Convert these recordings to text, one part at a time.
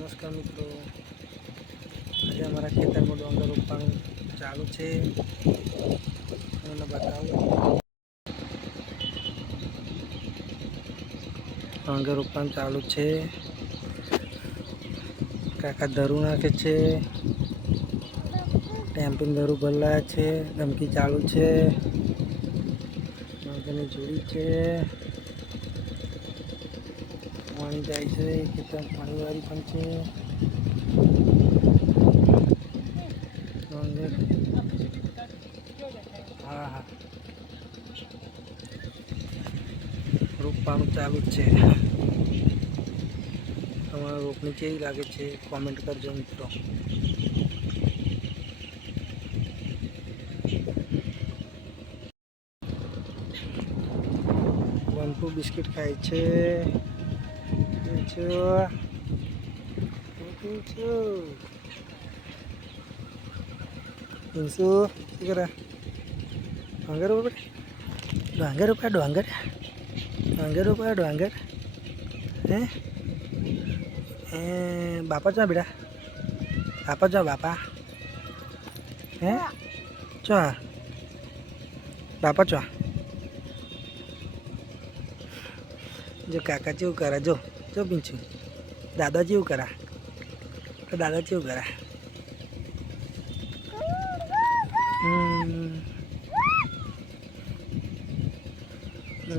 નમસ્કાર મિત્રો, આજે અમારા ખેતરમાં ડોંગર રોપવાનું ચાલુ છે. તમને બતાવું ડોંગર રોપવાનું ચાલુ છે. કાકા ધરું નાખે છે, ટેમ્પિંગ ધરું ભરલા છે, ધમકી ચાલુ છે, ડોંગરની જોડી છે. પાણી જાય છે, ખેતર પાણીવાળી પણ છે. ડોંગર હા રોપવાનું ચાલુ જ છે. તમારા રોપણી કેવી લાગે છે કોમેન્ટ કરજો મિત્રો. વનપુ બિસ્કિટ ખાય છે. શું કરે? ડોંગર ઉપર ડોંગર હે બાપા ચા બેટા બાપા હે ચા બાપા ચા જો કાકા જેવું કરે જો પીંછું દાદા જેવું કરા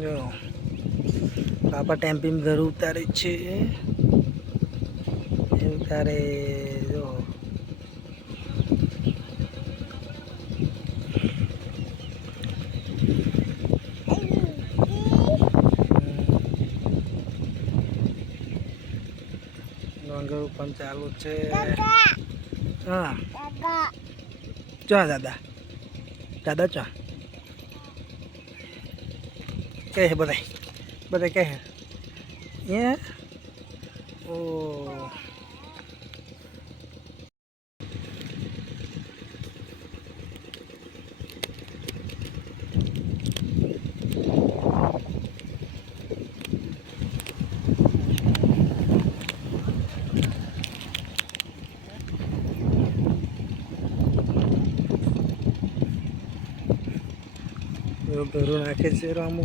જો બાપા ટેમ્પિંગ ઘર ઉતારે છે. ઉતારે જો ડોંગર પણ ચાલુ છે. હા ચા દાદા ચા કે હે બધા કે હે ઓ ધરું નાખે છે રામુ.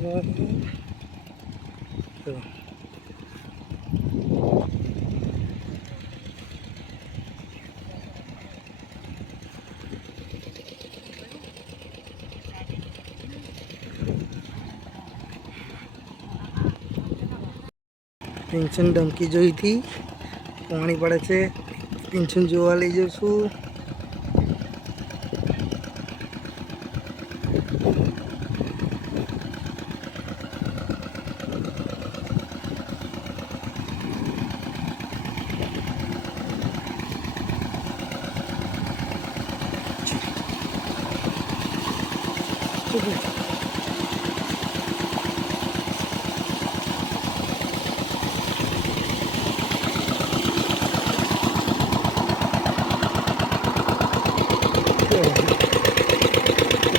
પિન્શન ધમકી જોઈ હતી, પાણી પડે છે, પિન્શન જોવા લઈ જઈશું.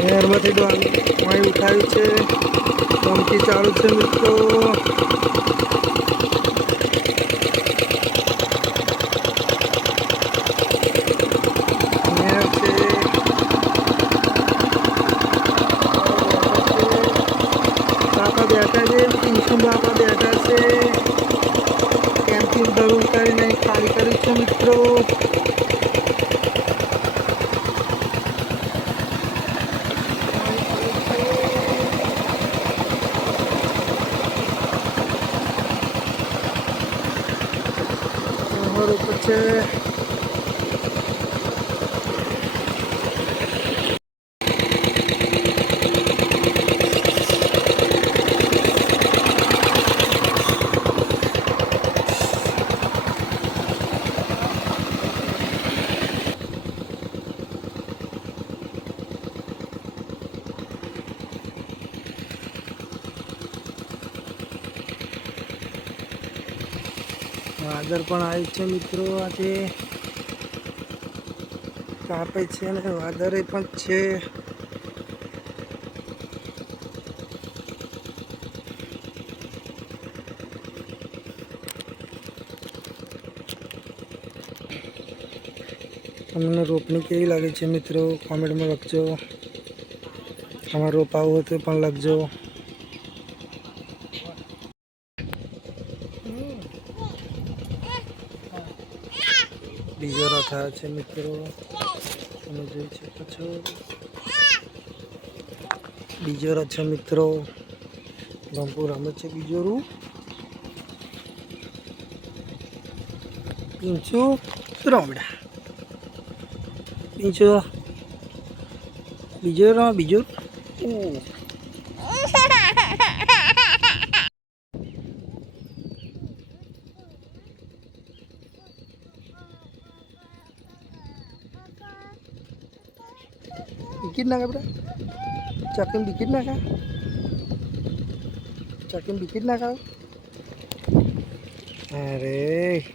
નહેરમાંથી પાણી ઉઠાવ્યું છે, ધમકી ચાલુ છે મિત્રો. નહેર છે, બાપા બેઠા છે, પિન્શન બાપા બેઠા છે. કેમ્પિંગ ધરું ઉતારીને ખાલી કર્યું છે મિત્રો. ઉપર છે વાદળ પણ આવ્યું છે મિત્રો. આજે કાપે છે અને વાદળ પણ છે. તમને રોપણી કેવી લાગે છે મિત્રો કોમેન્ટમાં લખજો. તમારે રોપ આવું હોય તો પણ લખજો. બીજો રથ છે મિત્રો, તમે જોઈ શકો છો. બીજો રથ છે મિત્રો, ગમપુર રમે છે બીજો રૂ. પીંછુ શું રમો બેટા? પીંછુ બીજો રમો બીજો. વિકેટ નાખા બેટા, ચાકીને વિકેટ નાખા, ચાકીને વિકેટ નાખા. અરે